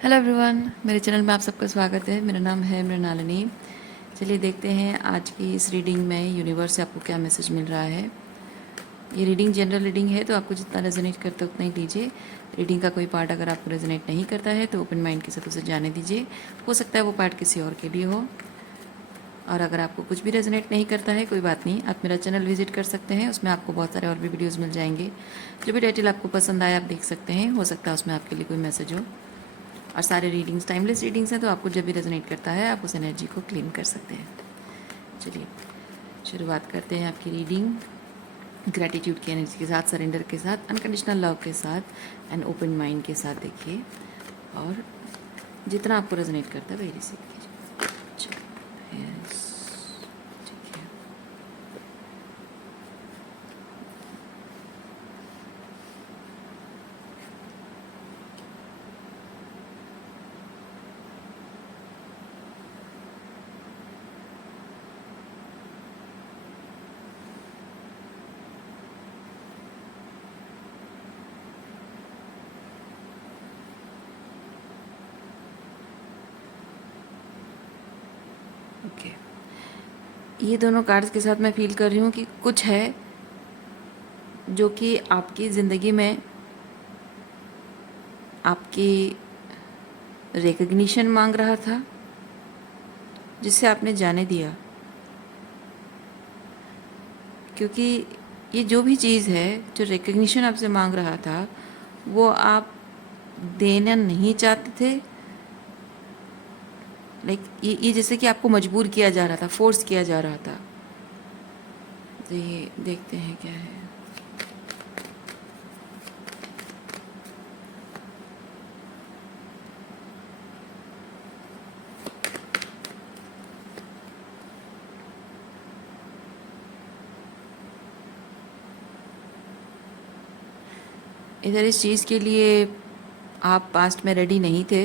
Hello everyone, मेरे channel में आप सबका स्वागत है। मेरा नाम है मृणालिनी। चलिए देखते हैं आज की इस रीडिंग में यूनिवर्स से आपको क्या मैसेज मिल रहा है। ये रीडिंग जनरल रीडिंग है, तो आपको जितना रेजोनेट करता है उतना ही लीजिए। रीडिंग का कोई पार्ट अगर आपको रेजोनेट नहीं करता है तो ओपन माइंड के साथ उसे जाने दीजिए। हो सकता है वो पार्ट किसी और के लिए हो। और अगर आपको कुछ भी रेजोनेट नहीं करता है, कोई बात नहीं, आप मेरा चैनल विजिट कर सकते हैं। उसमें आपको बहुत सारे और भी वीडियोज़ मिल जाएंगे। जो भी टाइटल आपको पसंद आए आप देख सकते हैं। हो सकता है उसमें आपके लिए कोई मैसेज हो। और सारे रीडिंग्स टाइमलेस रीडिंग्स हैं, तो आपको जब भी रेजोनेट करता है आप उस एनर्जी को क्लेम कर सकते हैं। चलिए शुरुआत करते हैं आपकी रीडिंग। ग्रैटिट्यूड की एनर्जी के साथ, सरेंडर के साथ, अनकंडीशनल लव के साथ एंड ओपन माइंड के साथ देखिए। और जितना आपको रेजोनेट करता है वही रिसीव कीजिए। चलो यस, ठीक है। ओके, ये दोनों कार्ड्स के साथ मैं फील कर रही हूँ कि कुछ है जो कि आपकी ज़िंदगी में आपकी रिकग्निशन मांग रहा था, जिसे आपने जाने दिया। क्योंकि ये जो भी चीज़ है जो रिकग्निशन आपसे मांग रहा था, वो आप देना नहीं चाहते थे। लाइक ये जैसे कि आपको मजबूर किया जा रहा था, फोर्स किया जा रहा था। तो ये देखते हैं क्या है। इधर इस चीज़ के लिए आप पास्ट में रेडी नहीं थे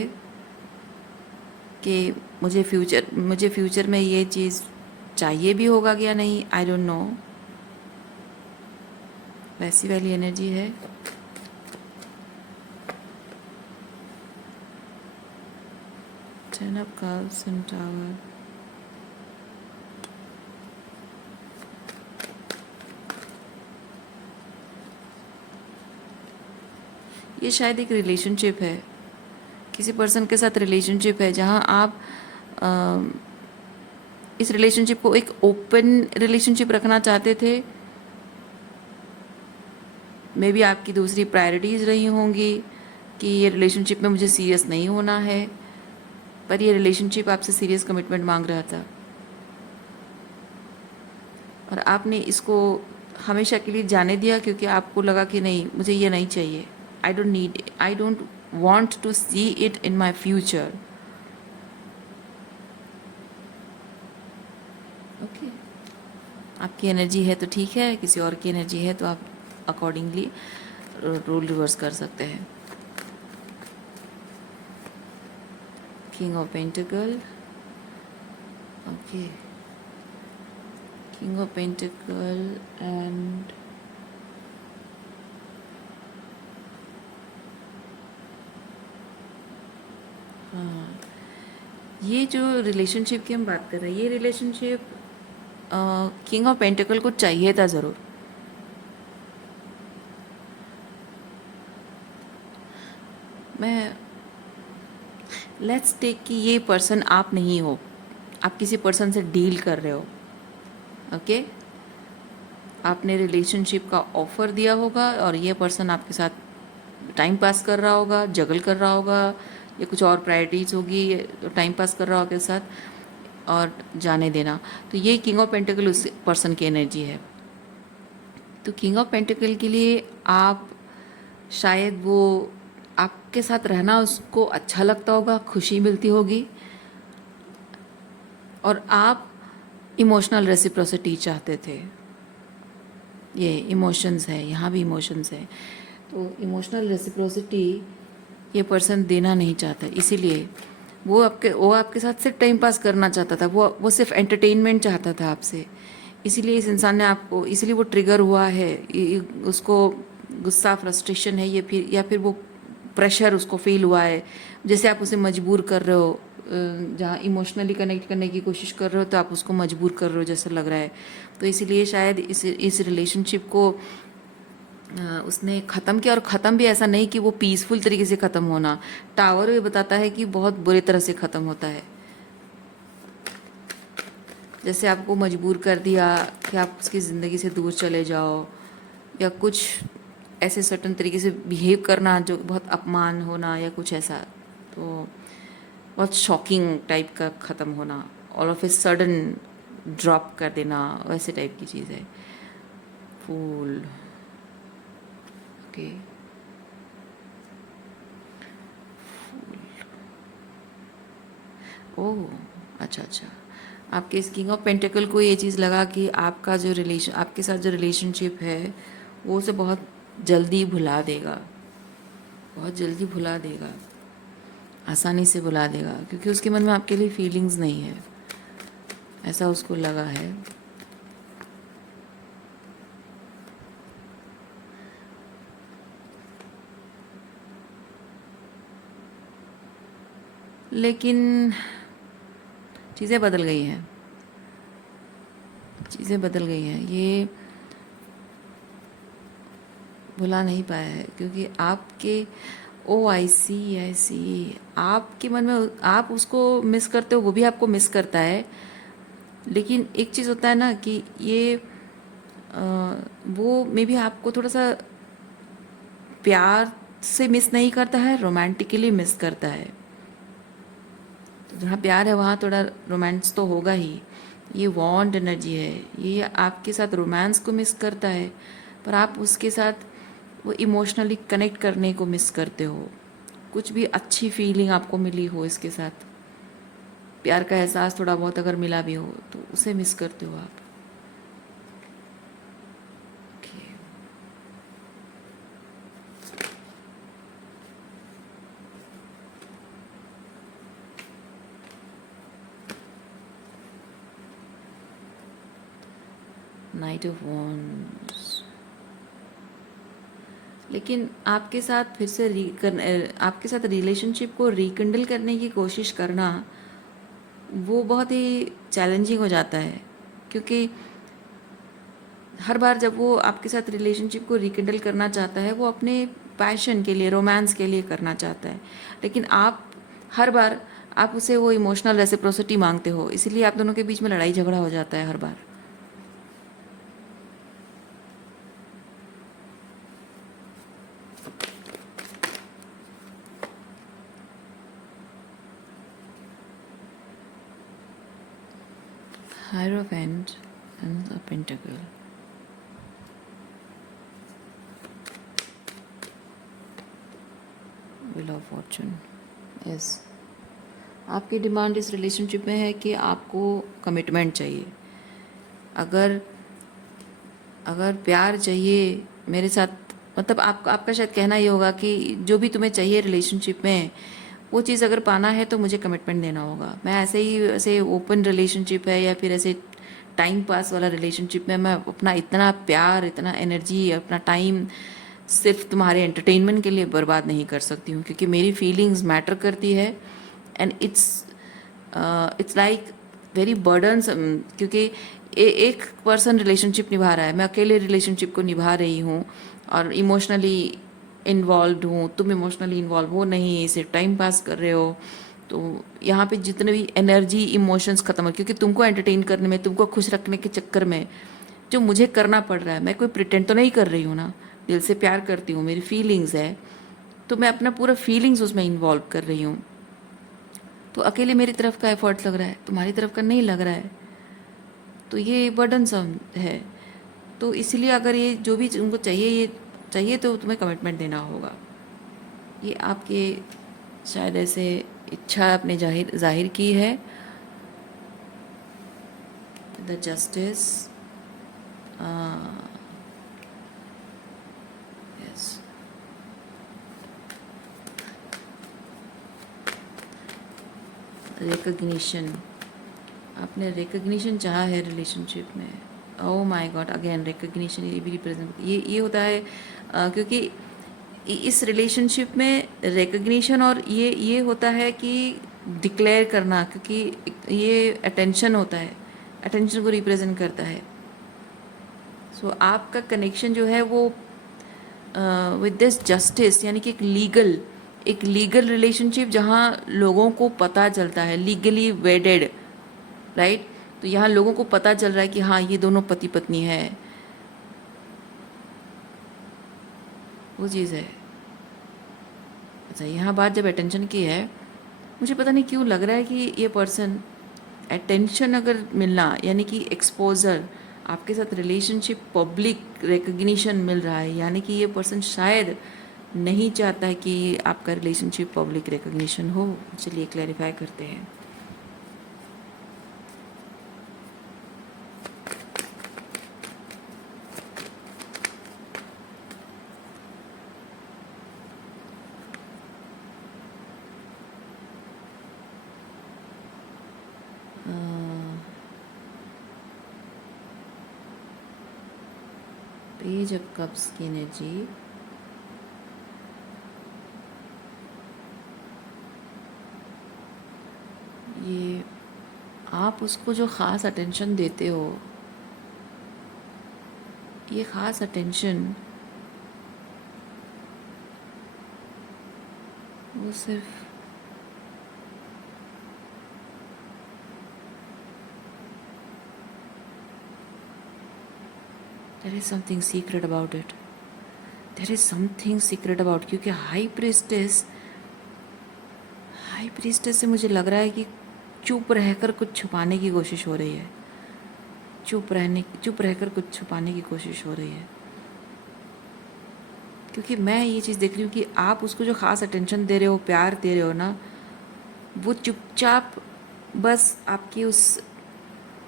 कि मुझे फ्यूचर में ये चीज़ चाहिए भी होगा या नहीं, आई डोंट नो। वैसी वाली एनर्जी है। Ten of cups and tower. ये शायद एक रिलेशनशिप है, किसी पर्सन के साथ रिलेशनशिप है जहाँ आप इस रिलेशनशिप को एक ओपन रिलेशनशिप रखना चाहते थे। मे बी आपकी दूसरी प्रायोरिटीज़ रही होंगी कि ये रिलेशनशिप में मुझे सीरियस नहीं होना है, पर ये रिलेशनशिप आपसे सीरियस कमिटमेंट मांग रहा था और आपने इसको हमेशा के लिए जाने दिया, क्योंकि आपको लगा कि नहीं, मुझे ये नहीं चाहिए। I don't want to see it in my future. Okay, आपकी एनर्जी है तो ठीक है, किसी और की एनर्जी है तो आप अकॉर्डिंगली रोल रिवर्स कर सकते हैं। King of pentacle, okay, king of pentacle and हाँ, ये जो रिलेशनशिप की हम बात कर रहे हैं, ये रिलेशनशिप किंग ऑफ पेंटिकल को चाहिए था ज़रूर। मैं लेट्स टेक कि ये पर्सन आप नहीं हो, आप किसी पर्सन से डील कर रहे हो। ओके, आपने रिलेशनशिप का ऑफ़र दिया होगा और ये पर्सन आपके साथ टाइम पास कर रहा होगा, जगल कर रहा होगा, या कुछ और प्रायोरिटीज़ होगी, तो टाइम पास कर रहा होगा के साथ और जाने देना। तो ये किंग ऑफ पेंटिकल उस पर्सन की एनर्जी है। तो किंग ऑफ पेंटिकल के लिए आप शायद वो आपके साथ रहना उसको अच्छा लगता होगा, खुशी मिलती होगी, और आप इमोशनल रेसिप्रोसिटी चाहते थे। ये इमोशंस है, यहाँ भी इमोशंस है। तो इमोशनल रेसिप्रोसिटी ये पर्सन देना नहीं चाहता, इसीलिए वो आपके साथ सिर्फ टाइम पास करना चाहता था। वो सिर्फ एंटरटेनमेंट चाहता था आपसे। इसीलिए इस इंसान ने आपको, इसीलिए वो ट्रिगर हुआ है। उसको गुस्सा, फ्रस्ट्रेशन है ये, फिर या फिर वो प्रेशर उसको फील हुआ है, जैसे आप उसे मजबूर कर रहे हो, जहाँ इमोशनली कनेक्ट करने की कोशिश कर रहे हो तो आप उसको मजबूर कर रहे हो जैसा लग रहा है। तो इसीलिए शायद इस रिलेशनशिप को उसने ख़त्म किया, और ख़त्म भी ऐसा नहीं कि वो पीसफुल तरीके से ख़त्म होना। टावर ये बताता है कि बहुत बुरी तरह से ख़त्म होता है, जैसे आपको मजबूर कर दिया कि आप उसकी ज़िंदगी से दूर चले जाओ, या कुछ ऐसे सर्टन तरीके से बिहेव करना जो बहुत अपमान होना या कुछ ऐसा। तो बहुत शॉकिंग टाइप का ख़त्म होना, all of a sudden drop कर देना, वैसे टाइप की चीज़ है। फूल, ओके। ओह, अच्छा अच्छा। आपके इस किंग ऑफ पेंटिकल को ये चीज़ लगा कि आपका जो आपके साथ जो रिलेशनशिप है वो उसे बहुत जल्दी भुला देगा, बहुत जल्दी भुला देगा, आसानी से भुला देगा, क्योंकि उसके मन में आपके लिए फीलिंग्स नहीं है, ऐसा उसको लगा है। लेकिन चीज़ें बदल गई हैं, चीज़ें बदल गई हैं, ये भुला नहीं पाया है, क्योंकि आपके आई सी आपके मन में आप उसको मिस करते हो, वो भी आपको मिस करता है। लेकिन एक चीज़ होता है ना कि ये वो मे भी आपको थोड़ा सा प्यार से मिस नहीं करता है, रोमांटिकली मिस करता है। तो जहाँ प्यार है वहाँ थोड़ा रोमांस तो होगा ही। ये वॉन्ड एनर्जी है, ये आपके साथ रोमांस को मिस करता है, पर आप उसके साथ वो इमोशनली कनेक्ट करने को मिस करते हो। कुछ भी अच्छी फीलिंग आपको मिली हो इसके साथ, प्यार का एहसास थोड़ा बहुत अगर मिला भी हो तो उसे मिस करते हो आप। Okay. Night of wands. लेकिन आपके साथ फिर से आपके साथ रिलेशनशिप को रिकंडल करने की कोशिश करना वो बहुत ही चैलेंजिंग हो जाता है, क्योंकि हर बार जब वो आपके साथ रिलेशनशिप को रिकंडल करना चाहता है वो अपने पैशन के लिए, रोमांस के लिए करना चाहता है, लेकिन आप हर बार आप उसे वो इमोशनल रेसिप्रोसिटी मांगते हो, इसीलिए आप दोनों के बीच में लड़ाई झगड़ा हो जाता है हर बार। Hierophant and a pentacle. Wheel of Fortune. Yes. आपकी डिमांड इस रिलेशनशिप में है कि आपको कमिटमेंट चाहिए। अगर अगर प्यार चाहिए मेरे साथ, मतलब आपका शायद कहना ये होगा कि जो भी तुम्हें चाहिए रिलेशनशिप में वो चीज़ अगर पाना है तो मुझे कमिटमेंट देना होगा। मैं ऐसे ओपन रिलेशनशिप है या फिर ऐसे टाइम पास वाला रिलेशनशिप में मैं अपना इतना प्यार, इतना एनर्जी, अपना टाइम सिर्फ तुम्हारे एंटरटेनमेंट के लिए बर्बाद नहीं कर सकती हूँ, क्योंकि मेरी फीलिंग्स मैटर करती है। And it's like very burdens, क्योंकि एक पर्सन रिलेशनशिप निभा रहा है, मैं अकेले रिलेशनशिप को निभा रही हूँ और इमोशनली इन्वॉल्व हूँ, तुम इमोशनली इन्वॉल्व हो नहीं, सिर्फ टाइम पास कर रहे हो। तो यहाँ पे जितने भी एनर्जी, इमोशंस ख़त्म हो, क्योंकि तुमको एंटरटेन करने में, तुमको खुश रखने के चक्कर में जो मुझे करना पड़ रहा है, मैं कोई प्रिटेंड तो नहीं कर रही हूँ ना, दिल से प्यार करती हूँ, मेरी फीलिंग्स है, तो मैं अपना पूरा फीलिंग्स उसमें इन्वॉल्व कर रही हूँ। तो अकेले मेरी तरफ का एफर्ट लग रहा है, तुम्हारी तरफ का नहीं लग रहा है, तो ये बर्डन सम है। तो इसलिए अगर ये जो भी तुमको चाहिए, ये चाहिए तो तुम्हें कमिटमेंट देना होगा। ये आपके शायद ऐसे इच्छा आपने जाहिर की है। द जस्टिस, यस, रिकग्निशन, आपने रिकग्निशन चाहा है रिलेशनशिप में। Oh my God, again recognition, ये भी रिप्रेजेंट, ये होता है क्योंकि इस रिलेशनशिप में रिकग्निशन और ये होता है कि डिक्लेयर करना, क्योंकि ये अटेंशन होता है, अटेंशन को रिप्रेजेंट करता है। सो आपका कनेक्शन जो है वो विद दिस जस्टिस, यानी कि एक लीगल रिलेशनशिप जहाँ लोगों को पता चलता है, लीगली वेडेड, राइट। तो यहाँ लोगों को पता चल रहा है कि हाँ ये दोनों पति पत्नी है, वो चीज़ है। अच्छा, यहाँ बात जब अटेंशन की है, मुझे पता नहीं क्यों लग रहा है कि ये पर्सन अटेंशन अगर मिलना, यानी कि एक्सपोजर, आपके साथ रिलेशनशिप, पब्लिक रिकग्निशन मिल रहा है, यानी कि ये पर्सन शायद नहीं चाहता है कि आपका रिलेशनशिप पब्लिक रिकग्निशन हो। चलिए क्लैरिफाई करते हैं। पेज ऑफ कप्स की एनर्जी, ये आप उसको जो ख़ास अटेंशन देते हो, ये ख़ास अटेंशन वो सिर्फ there is something secret about it, there is something secret about, क्योंकि हाई प्रीस्टेस से मुझे लग रहा है कि चुप रहकर कुछ छुपाने की कोशिश हो रही है, चुप रहकर कुछ छुपाने की कोशिश हो रही है। क्योंकि मैं ये चीज़ देख रही हूँ कि आप उसको जो ख़ास अटेंशन दे रहे हो, प्यार दे रहे हो ना, वो चुपचाप बस आपकी उस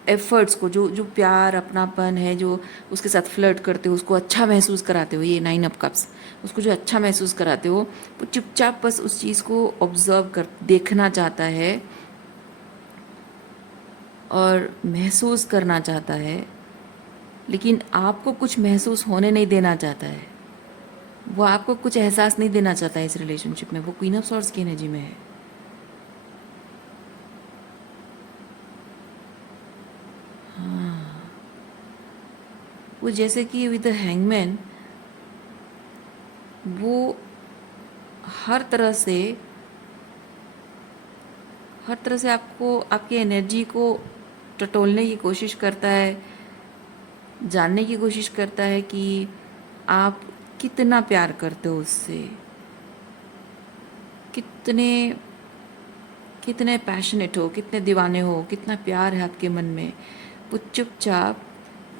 एफर्ट्स को, जो प्यार अपनापन है, जो उसके साथ फ्लर्ट करते हो, उसको अच्छा महसूस कराते हो, ये 9 ऑफ कप्स, उसको जो अच्छा महसूस कराते हो, वो चुपचाप बस उस चीज़ को ऑब्जर्व कर देखना चाहता है और महसूस करना चाहता है, लेकिन आपको कुछ महसूस होने नहीं देना चाहता है। वो आपको कुछ एहसास नहीं देना चाहता है इस रिलेशनशिप में। वो क्वीन ऑफ सॉर्ड्स की एनर्जी में है। हाँ, वो जैसे कि विद द हैंगमैन, वो हर तरह से आपको, आपकी एनर्जी को टटोलने की कोशिश करता है, जानने की कोशिश करता है कि आप कितना प्यार करते हो उससे, कितने कितने पैशनेट हो, कितने दीवाने हो, कितना प्यार है आपके मन में। वो चुपचाप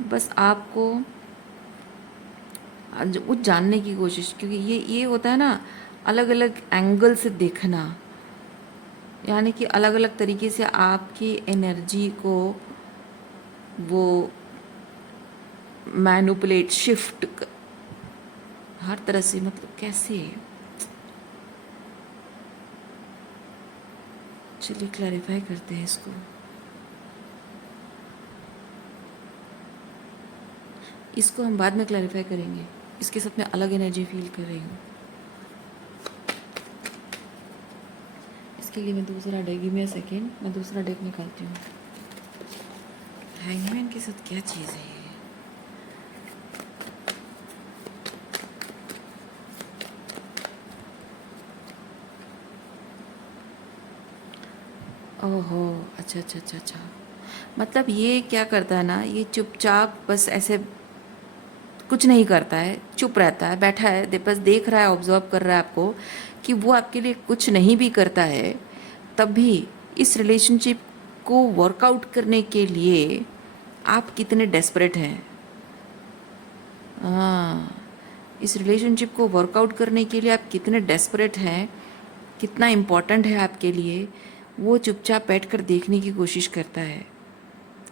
बस आपको वो जानने की कोशिश, क्योंकि ये होता है ना, अलग अलग एंगल से देखना, यानी कि अलग अलग तरीके से आपकी एनर्जी को वो मैनिपुलेट, हर तरह से, मतलब कैसे। चलिए क्लैरिफाई करते हैं इसको। इसको हम बाद में क्लैरिफाई करेंगे, इसके साथ मैं अलग एनर्जी फील कर रही हूँ। इसके लिए मैं दूसरा deck, give me a second, मैं दूसरा डेक निकालती हूँ। हैंगमैन के साथ क्या चीज़ है ये? ओहो, अच्छा अच्छा अच्छा अच्छा, मतलब ये क्या करता है ना, ये चुपचाप बस ऐसे कुछ नहीं करता है, चुप रहता है, बैठा है, बस देख रहा है, ऑब्जर्व कर रहा है आपको, कि वो आपके लिए कुछ नहीं भी करता है, तब भी इस रिलेशनशिप को वर्कआउट करने के लिए आप कितने डेस्परेट हैं। हाँ, इस रिलेशनशिप को वर्कआउट करने के लिए आप कितने डेस्परेट हैं, कितना इम्पोर्टेंट है आपके लिए, वो चुपचाप बैठकर देखने की कोशिश करता है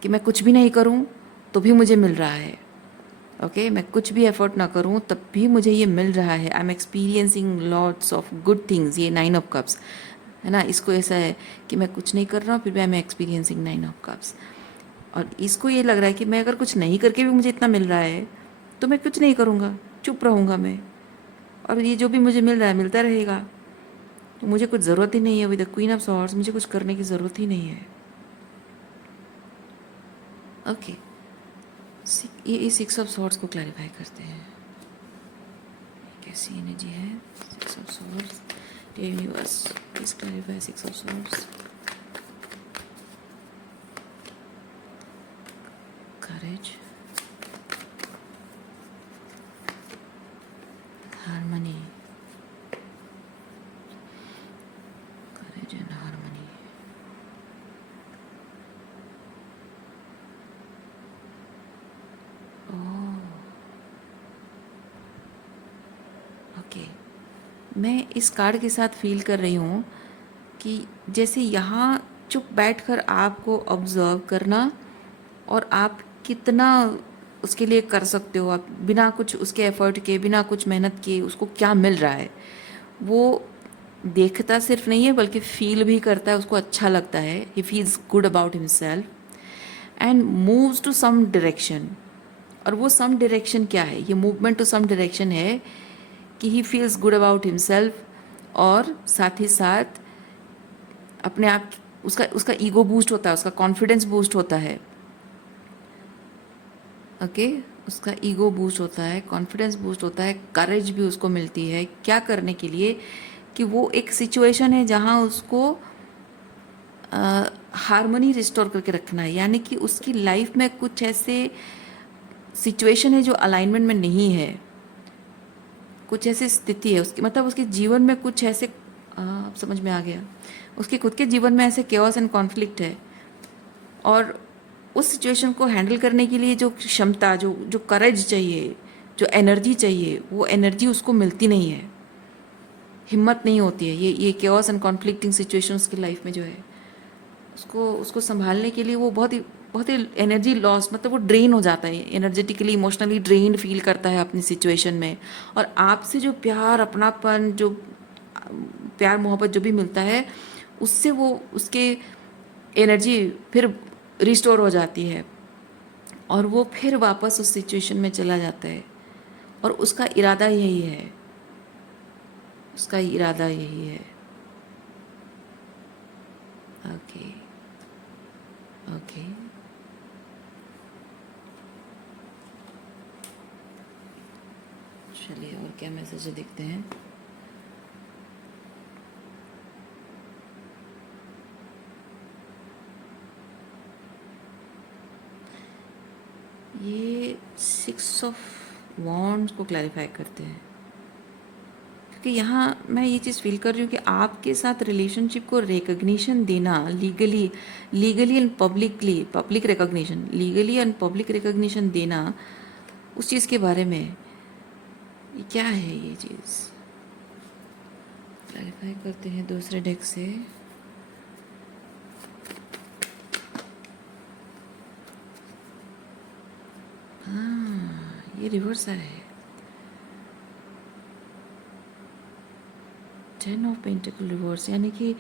कि मैं कुछ भी नहीं करूं तो भी मुझे मिल रहा है। ओके, मैं कुछ भी एफर्ट ना करूं तब भी मुझे ये मिल रहा है। I am experiencing lots of good things, ये 9 ऑफ कप्स है ना। इसको ऐसा है कि मैं कुछ नहीं कर रहा हूँ, फिर भी I am experiencing 9 of cups. और इसको ये लग रहा है कि मैं अगर कुछ नहीं करके भी मुझे इतना मिल रहा है तो मैं कुछ नहीं करूँगा, चुप रहूँगा मैं। और ये जो भी मुझे मिल रहा है मिलता रहेगा, तो मुझे कुछ ज़रूरत ही नहीं है। With the queen of swords मुझे कुछ करने की ज़रूरत ही नहीं है। ओके, ये 6 ऑफ सॉर्ड्स को क्लैरिफाई करते हैं। कैसी एनर्जी है 6 of swords? Universe please clarify 6 of swords. Courage, harmony, courage and harmony. Okay, मैं इस कार्ड के साथ फील कर रही हूँ कि जैसे यहाँ चुप बैठकर आपको ऑब्जर्व करना, और आप कितना उसके लिए कर सकते हो, आप बिना कुछ उसके एफर्ट के, बिना कुछ मेहनत के उसको क्या मिल रहा है, वो देखता सिर्फ नहीं है बल्कि फील भी करता है, उसको अच्छा लगता है। He feels good about himself and moves to some direction. और वो सम डायरेक्शन क्या है? ये मूवमेंट टू सम डायरेक्शन है कि ही फील्स गुड अबाउट हिमसेल्फ, और साथ ही साथ अपने आप उसका उसका ईगो बूस्ट होता है, उसका कॉन्फिडेंस बूस्ट होता है। ओके, उसका ईगो बूस्ट होता है, कॉन्फिडेंस बूस्ट होता है, करेज भी उसको मिलती है। क्या करने के लिए? कि वो एक सिचुएशन है जहाँ उसको हारमोनी रिस्टोर करके रखना है, यानी कि उसकी लाइफ में कुछ ऐसे सिचुएशन है जो अलाइनमेंट में नहीं है, कुछ ऐसी स्थिति है उसकी, मतलब उसके जीवन में कुछ ऐसे अब समझ में आ गया, उसके खुद के जीवन में ऐसे केओस एंड कॉन्फ्लिक्ट है, और उस सिचुएशन को हैंडल करने के लिए जो क्षमता, जो जो करेज चाहिए, जो एनर्जी चाहिए, वो एनर्जी उसको मिलती नहीं है, हिम्मत नहीं होती है। ये केओस एंड कॉन्फ्लिक्टिंग सिचुएशन उसकी लाइफ में जो है, उसको उसको संभालने के लिए वो बहुत ही एनर्जी लॉस, मतलब वो ड्रेन हो जाता है, एनर्जेटिकली इमोशनली ड्रेन्ड फील करता है अपनी सिचुएशन में। और आपसे जो प्यार, अपनापन, जो प्यार मोहब्बत जो भी मिलता है, उससे वो उसके एनर्जी फिर रिस्टोर हो जाती है, और वो फिर वापस उस सिचुएशन में चला जाता है। और उसका इरादा यही है, उसका इरादा यही है। ओके ओके, चलिए और क्या मैसेज देखते हैं। ये 6 ऑफ वॉन्ड्स को क्लैरिफाई करते हैं, क्योंकि यहाँ मैं ये चीज़ फील कर रही हूँ कि आपके साथ रिलेशनशिप को रिकग्निशन देना, legally and publicly, public recognition, legally and public recognition देना, उस चीज़ के बारे में ये क्या है, ये चीज़ क्लैरिफाई करते हैं दूसरे डेक से। हाँ, ये रिवर्स है, 10 ऑफ पेंटिकल रिवर्स, यानी कि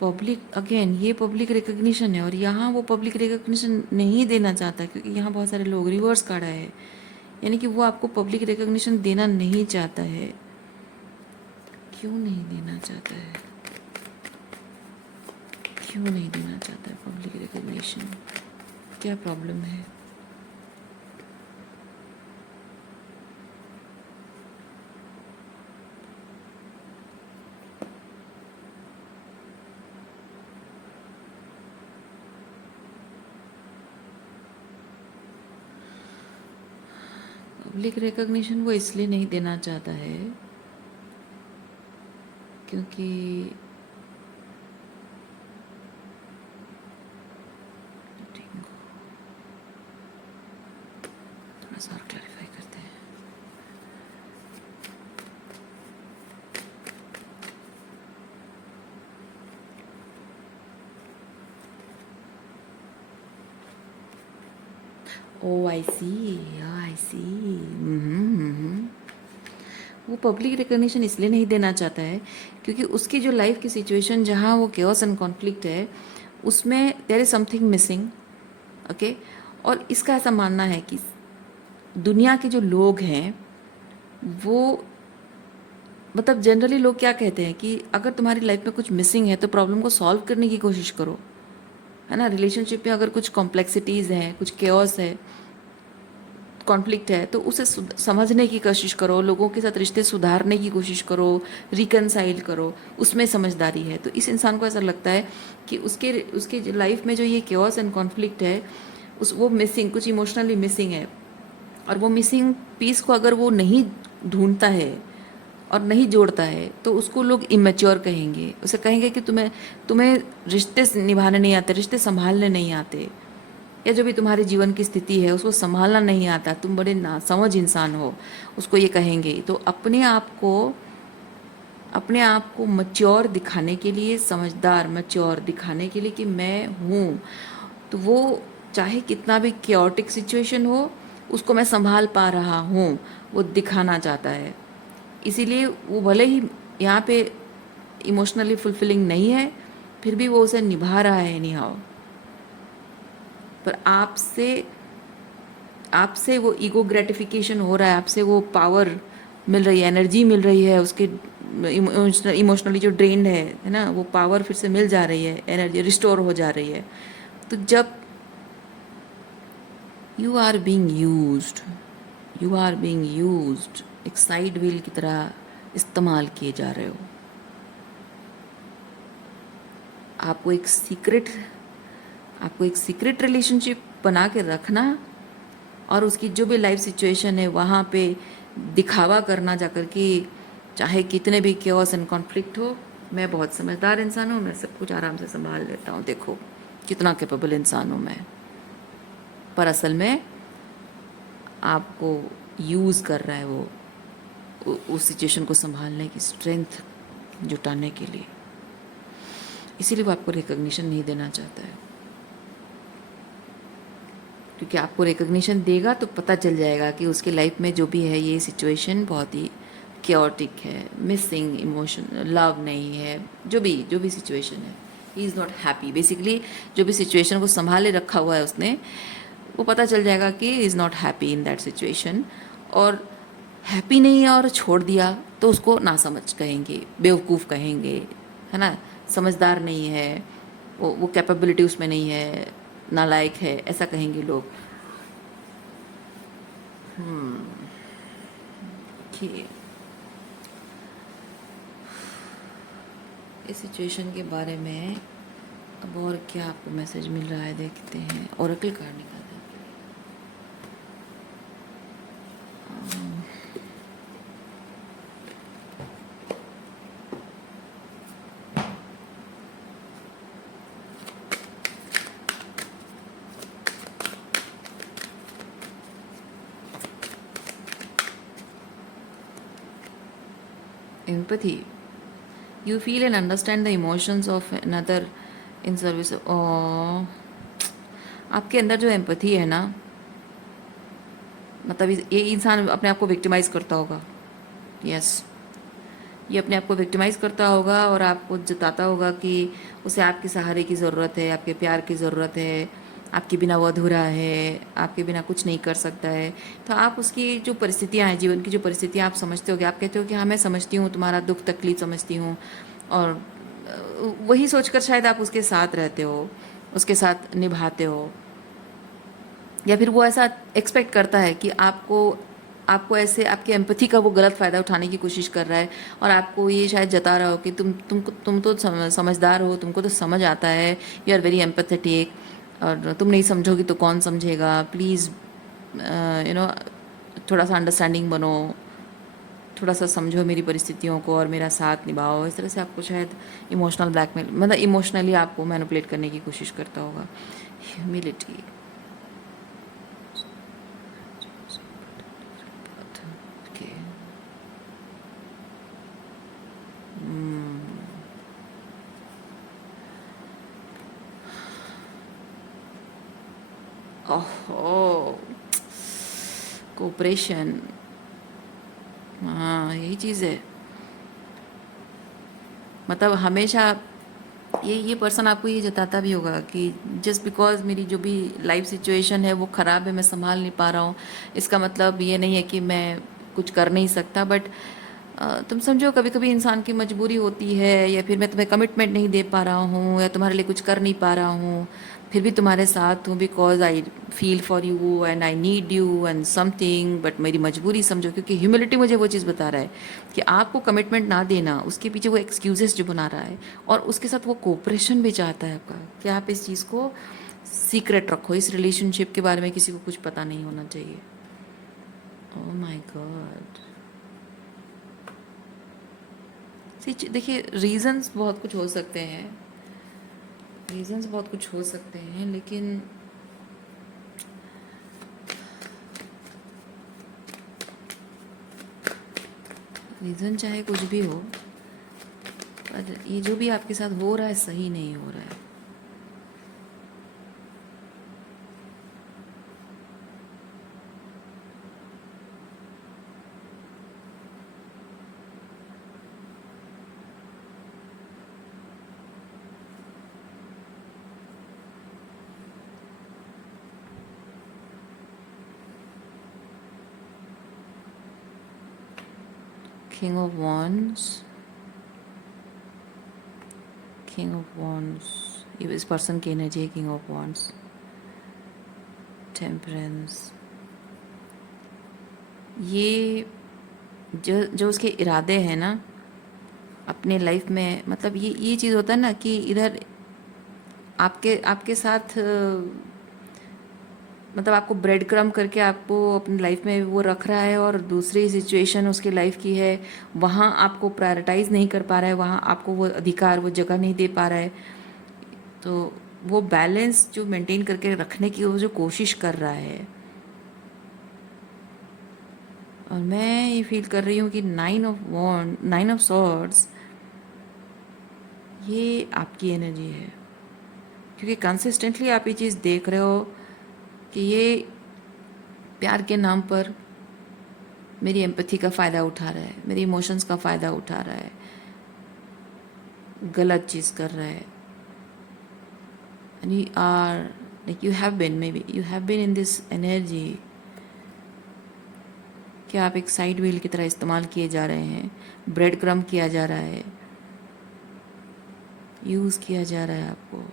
पब्लिक, अगेन ये पब्लिक रिकग्निशन है, और यहाँ वो पब्लिक रिकग्निशन नहीं देना चाहता, क्योंकि यहाँ बहुत सारे लोग, रिवर्स कार्ड है, यानी कि वो आपको पब्लिक रिकग्निशन देना नहीं चाहता है। क्यों नहीं देना चाहता है? क्यों नहीं देना चाहता है पब्लिक रिकग्निशन? क्या प्रॉब्लम है? पब्लिक रिकग्निशन वो इसलिए नहीं देना चाहता है क्योंकि थोड़ा सा और क्लैरिफाई करते हैं। ओ आई सी, वो पब्लिक रिकग्निशन इसलिए नहीं देना चाहता है क्योंकि उसकी जो लाइफ की सिचुएशन जहाँ वो केओस एंड कॉन्फ्लिक्ट है, उसमें there is something missing. Okay, और इसका ऐसा मानना है कि दुनिया के जो लोग हैं वो मतलब जनरली लोग क्या कहते हैं कि अगर तुम्हारी लाइफ में कुछ मिसिंग है तो प्रॉब्लम को सॉल्व करने की कोशिश करो, है ना। रिलेशनशिप में अगर कुछ कॉम्प्लेक्सिटीज़ हैं, कुछ केओस है, कॉन्फ्लिक्ट है, तो उसे समझने की कोशिश करो, लोगों के साथ रिश्ते सुधारने की कोशिश करो, रिकनसाइल करो, उसमें समझदारी है। तो इस इंसान को ऐसा लगता है कि उसके उसके लाइफ में जो ये केओस एंड कॉन्फ्लिक्ट है, उस वो मिसिंग, कुछ इमोशनली मिसिंग है, और वो मिसिंग पीस को अगर वो नहीं ढूंढता है और नहीं जोड़ता है तो उसको लोग इमेच्योर कहेंगे। उसे कहेंगे कि तुम्हें तुम्हें रिश्ते निभाने नहीं आते, रिश्ते संभालने नहीं आते, या जो भी तुम्हारे जीवन की स्थिति है उसको संभालना नहीं आता, तुम बड़े नासमझ इंसान हो, उसको ये कहेंगे। तो अपने आप को मच्योर दिखाने के लिए, समझदार मच्योर दिखाने के लिए कि मैं हूँ, तो वो चाहे कितना भी क्योटिक सिचुएशन हो उसको मैं संभाल पा रहा हूँ, वो दिखाना चाहता है। इसीलिए वो भले ही यहाँ पे इमोशनली फुलफिलिंग नहीं है, फिर भी वो उसे निभा रहा है एनी हाउ। पर आपसे वो ईगो ग्रेटिफिकेशन हो रहा है, आपसे वो पावर मिल रही है, एनर्जी मिल रही है, उसके इमोशनली जो ड्रेन्ड है ना, वो पावर फिर से मिल जा रही है, एनर्जी रिस्टोर हो जा रही है। तो जब यू आर बीइंग यूज्ड, एक साइड व्हील की तरह इस्तेमाल किए जा रहे हो, आपको एक सीक्रेट रिलेशनशिप बना के रखना और उसकी जो भी लाइफ सिचुएशन है वहाँ पे दिखावा करना जाकर कि चाहे कितने भी केओस एंड कॉन्फ्लिक्ट हो, मैं बहुत समझदार इंसान हूँ, मैं सब कुछ आराम से संभाल लेता हूँ, देखो कितना कैपेबल इंसान हूँ मैं। पर असल में आपको यूज़ कर रहा है वो उस सिचुएशन को संभालने की स्ट्रेंथ जुटाने के लिए। इसीलिए वो आपको रिकग्निशन नहीं देना चाहता है, क्योंकि आपको रिकग्निशन देगा तो पता चल जाएगा कि उसकी लाइफ में जो भी है ये सिचुएशन बहुत ही क्योटिक है, मिसिंग इमोशन, लव नहीं है, जो भी सिचुएशन है, he is not happy. Basically जो भी सिचुएशन को संभाले रखा हुआ है उसने, वो पता चल जाएगा कि is not happy in that situation. और हैप्पी नहीं है और छोड़ दिया तो उसको नासमझ कहेंगे, बेवकूफ़ कहेंगे, है ना, समझदार नहीं है, वो कैपेबिलिटी उसमें नहीं है, नालायक है, ऐसा कहेंगे लोग। ठीक, इस सिचुएशन के बारे में अब और क्या आपको मैसेज मिल रहा है, देखते हैं। ओरेकल कार्ड निकालते हैं। Empathy. You feel and understand the emotions of another in service. आपके अंदर जो एम्पथी है ना, मतलब ये इंसान अपने आप को विक्टिमाइज़ करता होगा। यस, ये अपने आप को विक्टिमाइज़ करता होगा और आपको जताता होगा कि उसे आपके सहारे की ज़रूरत है, आपके प्यार की ज़रूरत है, आपके बिना वो अधूरा है, आपके बिना कुछ नहीं कर सकता है। तो आप उसकी जो परिस्थितियाँ हैं, जीवन की जो परिस्थितियाँ आप समझते होगे, आप कहते हो कि हाँ मैं समझती हूँ, तुम्हारा दुख तकलीफ समझती हूँ, और वही सोचकर शायद आप उसके साथ रहते हो, उसके साथ निभाते हो। या फिर वो ऐसा एक्सपेक्ट करता है कि आपको ऐसे आपके एम्पैथी का वो गलत फ़ायदा उठाने की कोशिश कर रहा है, और आपको ये शायद जता रहा हो कि तुम तो समझदार हो, तुमको तो समझ आता है, यू आर वेरी एम्पैथेटिक, और तुम नहीं समझोगी तो कौन समझेगा, प्लीज़ यू नो थोड़ा सा अंडरस्टैंडिंग बनो, थोड़ा सा समझो मेरी परिस्थितियों को और मेरा साथ निभाओ। इस तरह से आपको शायद इमोशनल ब्लैकमेल, मतलब इमोशनली आपको मैनिपुलेट करने की कोशिश करता होगा। ह्यूमिलिटी, ओहो, कोऑपरेशन, हाँ यही चीज़ है। मतलब हमेशा ये पर्सन आपको ये जताता भी होगा कि जस्ट बिकॉज मेरी जो भी लाइफ सिचुएशन है वो ख़राब है, मैं संभाल नहीं पा रहा हूँ, इसका मतलब ये नहीं है कि मैं कुछ कर नहीं सकता। बट तुम समझो कभी कभी इंसान की मजबूरी होती है, या फिर मैं तुम्हें कमिटमेंट नहीं दे पा रहा हूँ या तुम्हारे लिए कुछ कर नहीं पा रहा हूँ, फिर भी तुम्हारे साथ हूँ because I feel for you and I need you and something, but मेरी मजबूरी समझो, क्योंकि ह्यूमिलिटी मुझे वो चीज़ बता रहा है कि आपको कमिटमेंट ना देना, उसके पीछे वो एक्सक्यूजेस जो बना रहा है, और उसके साथ वो कोऑपरेशन भी चाहता है आपका कि आप इस चीज़ को सीक्रेट रखो, इस रिलेशनशिप के बारे में किसी को कुछ पता नहीं होना चाहिए। Oh my God. देखिए, रीजंस बहुत कुछ हो सकते हैं, रीजंस बहुत कुछ हो सकते हैं, लेकिन रीज़न चाहे कुछ भी हो, पर ये जो भी आपके साथ हो रहा है सही नहीं हो रहा है। King of Wands, King of Wands, ये इस पर्सन की एनर्जी है। King of Wands, Temperance, ये जो उसके इरादे हैं ना अपने लाइफ में, मतलब ये चीज़ होता है ना कि इधर आपके आपके साथ मतलब आपको ब्रेड क्रम करके आपको अपनी लाइफ में वो रख रहा है, और दूसरी सिचुएशन उसके लाइफ की है, वहाँ आपको प्रायोरिटाइज नहीं कर पा रहा है, वहाँ आपको वो अधिकार, वो जगह नहीं दे पा रहा है। तो वो बैलेंस जो मेंटेन करके रखने की वो जो कोशिश कर रहा है, और मैं ये फील कर रही हूँ कि नाइन ऑफ सॉर्ड्स ये आपकी एनर्जी है, क्योंकि कंसिस्टेंटली आप ये चीज़ देख रहे हो कि ये प्यार के नाम पर मेरी एम्पैथी का फ़ायदा उठा रहा है, मेरी इमोशंस का फ़ायदा उठा रहा है, गलत चीज़ कर रहा है। And you are like you have been, maybe you have been in this energy कि आप एक साइड व्हील की तरह इस्तेमाल किए जा रहे हैं, ब्रेड क्रम किया जा रहा है, यूज़ किया जा रहा है आपको।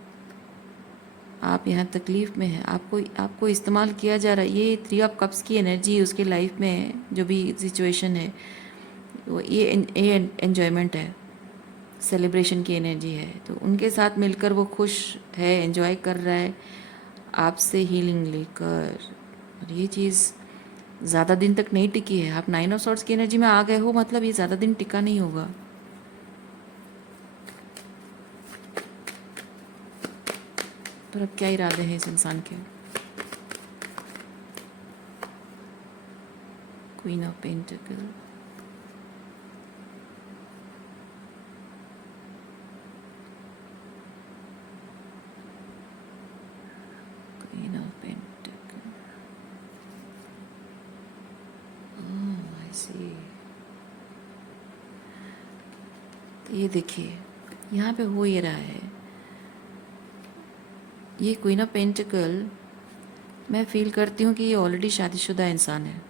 आप यहाँ तकलीफ़ में हैं, आपको इस्तेमाल किया जा रहा है। ये 3 ऑफ कप्स की एनर्जी उसके लाइफ में जो भी सिचुएशन है, वो ये एन्जॉयमेंट है, सेलिब्रेशन की एनर्जी है। तो उनके साथ मिलकर वो खुश है, एंजॉय कर रहा है, आपसे हीलिंग लेकर। और ये चीज़ ज़्यादा दिन तक नहीं टिकी है। आप 9 ऑफ सॉर्ड्स की एनर्जी में आ गए हो, मतलब ये ज़्यादा दिन टिका नहीं होगा। पर अब क्या इरादे हैं इस इंसान के? Queen of pentacle, queen of pentacle, oh I see. तो ये देखिए, यहाँ पे हो ये रहा है, ये क्वीन ऑफ पेंटिकल, मैं फील करती हूँ कि ये ऑलरेडी शादीशुदा इंसान है,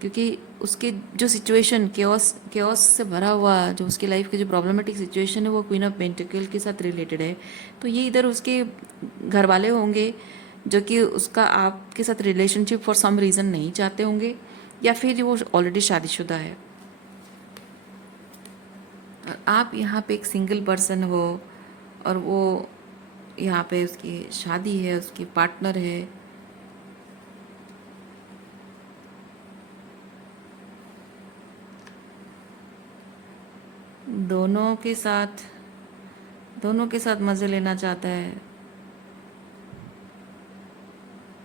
क्योंकि उसके जो सिचुएशन केओस से भरा हुआ जो उसकी लाइफ की जो प्रॉब्लमेटिक सिचुएशन है वो क्वीन ऑफ पेंटिकल के साथ रिलेटेड है। तो ये इधर उसके घर वाले होंगे जो कि उसका आपके साथ रिलेशनशिप फॉर सम रीज़न नहीं चाहते होंगे, या फिर वो ऑलरेडी शादीशुदा है और आप यहाँ पे एक सिंगल पर्सन हो, और वो यहाँ पे उसकी शादी है, उसकी पार्टनर है। दोनों के साथ दोनों के साथ मज़े लेना चाहता है,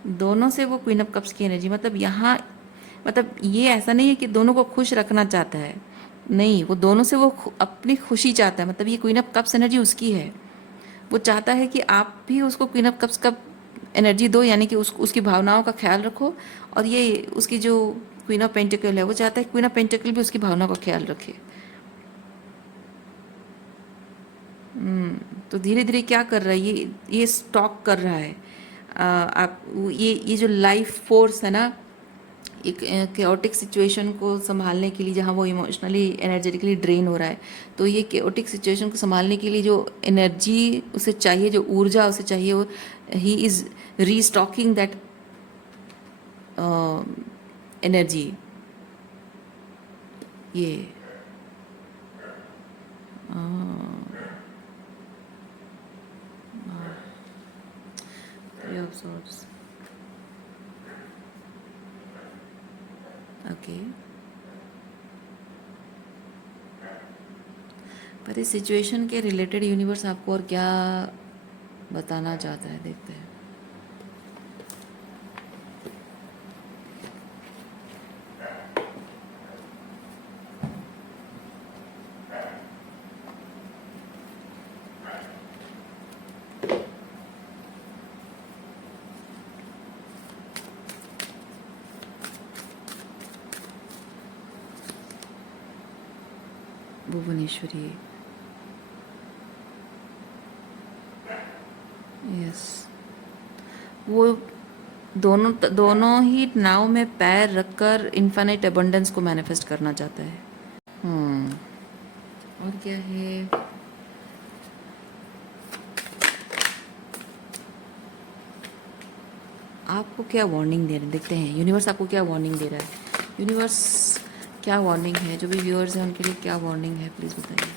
दोनों से वो क्वीन ऑफ कप्स की एनर्जी, मतलब यहाँ, मतलब ये ऐसा नहीं है कि दोनों को खुश रखना चाहता है, नहीं, वो दोनों से वो अपनी खुशी चाहता है। मतलब ये क्वीन ऑफ कप्स एनर्जी उसकी है, वो चाहता है कि आप भी उसको क्वीन ऑफ कप्स का एनर्जी दो, यानी कि उसकी भावनाओं का ख्याल रखो। और ये उसकी जो क्वीन ऑफ पेंटिकल है, वो चाहता है क्वीन ऑफ पेंटिकल भी उसकी भावनाओं का ख्याल रखे। तो धीरे धीरे क्या कर रहा है, ये स्टॉक कर रहा है। आप ये जो लाइफ फोर्स है ना, एक केओटिक सिचुएशन को संभालने के लिए, जहाँ वो इमोशनली एनर्जेटिकली ड्रेन हो रहा है, तो ये केओटिक सिचुएशन को संभालने के लिए जो एनर्जी उसे चाहिए, जो ऊर्जा उसे चाहिए, वो he is restocking that energy. ये Three of Swords. ओके, पर इस सिचुएशन के रिलेटेड यूनिवर्स आपको और क्या बताना चाहता है, देखते हैं। भुवनेश्वरी, यस, वो दोनों ही नाव में पैर रखकर इन्फिनिट अबंडेंस को मैनिफेस्ट करना चाहता है। और क्या है? आपको क्या वार्निंग दे रहे हैं, देखते हैं यूनिवर्स आपको क्या वार्निंग दे रहा है। यूनिवर्स क्या वार्निंग है, जो भी व्यूअर्स हैं उनके लिए क्या वार्निंग है, प्लीज़ बताइए।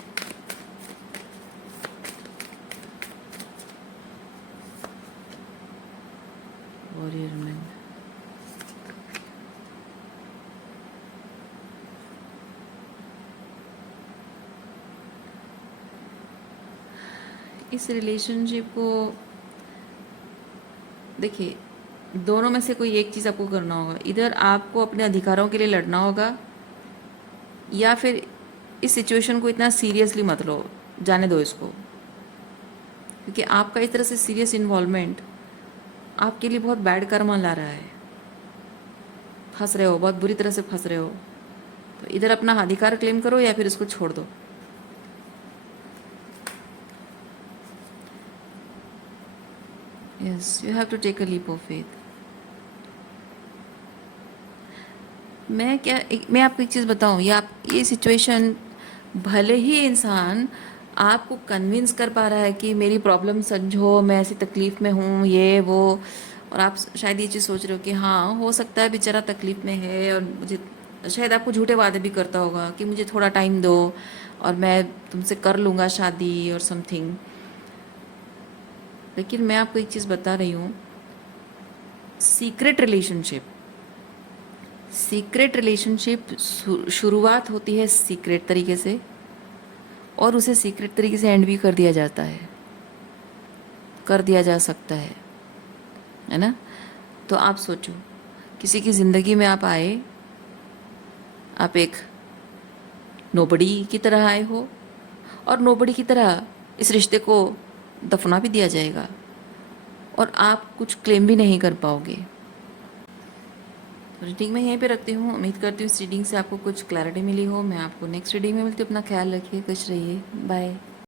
वॉरियर मैन, इस रिलेशनशिप को देखिए, दोनों में से कोई एक चीज़ आपको करना होगा। इधर आपको अपने अधिकारों के लिए लड़ना होगा, या फिर इस सिचुएशन को इतना सीरियसली मत लो, जाने दो इसको, क्योंकि आपका इस तरह से सीरियस इन्वॉल्वमेंट आपके लिए बहुत बैड कर्मा ला रहा है। फंस रहे हो, बहुत बुरी तरह से फंस रहे हो। तो इधर अपना अधिकार क्लेम करो या फिर इसको छोड़ दो। Yes, you have to take a leap of faith. मैं आपको एक चीज़ बताऊं, ये सिचुएशन, भले ही इंसान आपको कन्विंस कर पा रहा है कि मेरी प्रॉब्लम समझो, मैं ऐसी तकलीफ़ में हूँ, ये वो, और आप शायद ये चीज़ सोच रहे हो कि हाँ हो सकता है बेचारा तकलीफ़ में है, और मुझे शायद आपको झूठे वादे भी करता होगा कि मुझे थोड़ा टाइम दो और मैं तुमसे कर लूँगा शादी और समथिंग। लेकिन मैं आपको एक चीज़ बता रही हूँ, सीक्रेट रिलेशनशिप शुरुआत होती है सीक्रेट तरीके से, और उसे सीक्रेट तरीके से एंड भी कर दिया जाता है, कर दिया जा सकता है ना। तो आप सोचो, किसी की ज़िंदगी में आप आए, आप एक नोबडी की तरह आए हो, और नोबडी की तरह इस रिश्ते को दफना भी दिया जाएगा, और आप कुछ क्लेम भी नहीं कर पाओगे। रीडिंग मैं यहीं पे रखती हूँ। उम्मीद करती हूँ इस रीडिंग से आपको कुछ क्लैरिटी मिली हो। मैं आपको नेक्स्ट रीडिंग में मिलती हूँ। अपना ख्याल रखिए, खुश रहिए, बाय।